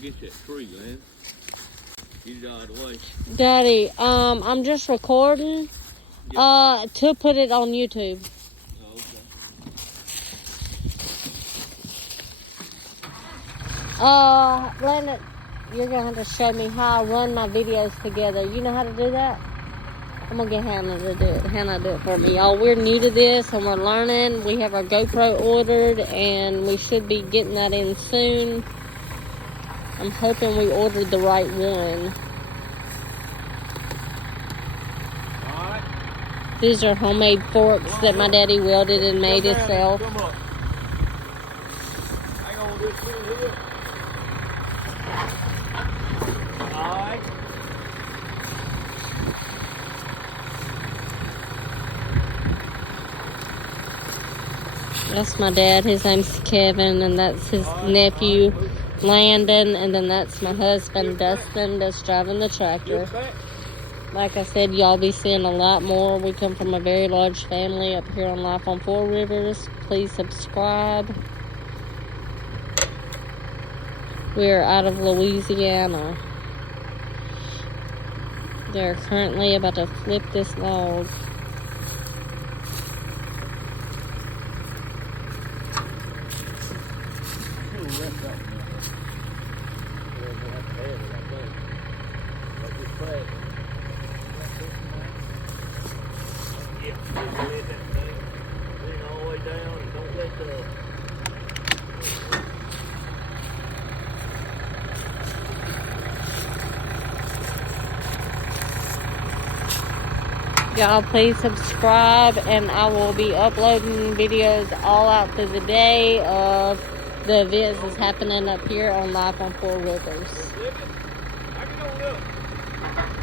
Get that tree, man. Get it out of the way. Daddy, I'm just recording to put it on YouTube. Oh, okay. Landon, you're gonna have to show me how I run my videos together. You know how to do that? I'm gonna get Hannah to do it. Hannah, do it for me. Y'all, we're new to this and we're learning. We have our GoPro ordered and we should be getting that in soon. I'm hoping we ordered the right one. Alright. These are homemade forks that my daddy welded and made himself. Come up. Hang on this here. Alright. That's my dad. His name's Kevin, and that's his nephew, Landon, and then that's my husband, Dustin, that's driving the tractor. Like I said, y'all be seeing a lot more. We come from a very large family up here on Life on Four Rivers. Please subscribe. We're out of Louisiana. They're currently about to flip this log. Y'all please subscribe, and I will be uploading videos all out through the day of the events that's happening up here on Life on Four Rivers.